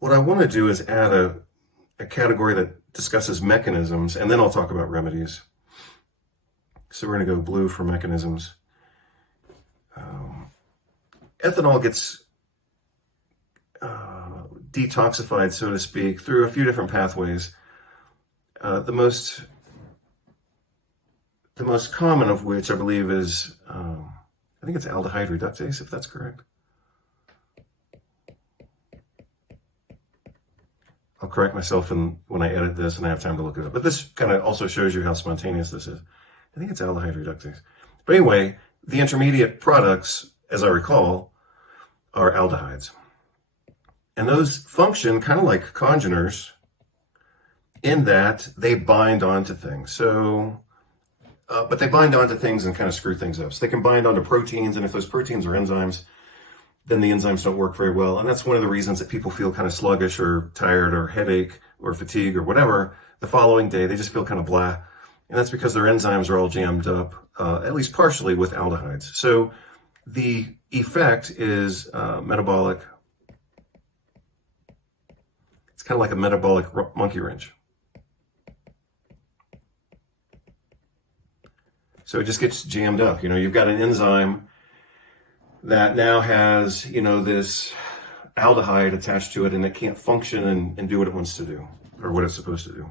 what I want to do is add a category that discusses mechanisms, and then I'll talk about remedies. So we're going to go blue for mechanisms. Ethanol gets detoxified, so to speak, through a few different pathways. The most common of which I believe is, I think it's aldehyde reductase, if that's correct. I'll correct myself when I edit this and I have time to look it up. But this kind of also shows you how spontaneous this is. I think it's aldehyde reductase. But anyway, the intermediate products, as I recall, are aldehydes. And those function kind of like congeners in that they bind onto things. So, but they bind onto things and kind of screw things up. So they can bind onto proteins, and if those proteins are enzymes, then the enzymes don't work very well. And that's one of the reasons that people feel kind of sluggish or tired or headache or fatigue or whatever the following day. They just feel kind of blah. And that's because their enzymes are all jammed up, at least partially, with aldehydes. So the effect is metabolic. It's kind of like a metabolic monkey wrench. So it just gets jammed up. You've got an enzyme that now has, this aldehyde attached to it, and it can't function and do what it wants to do, or what it's supposed to do.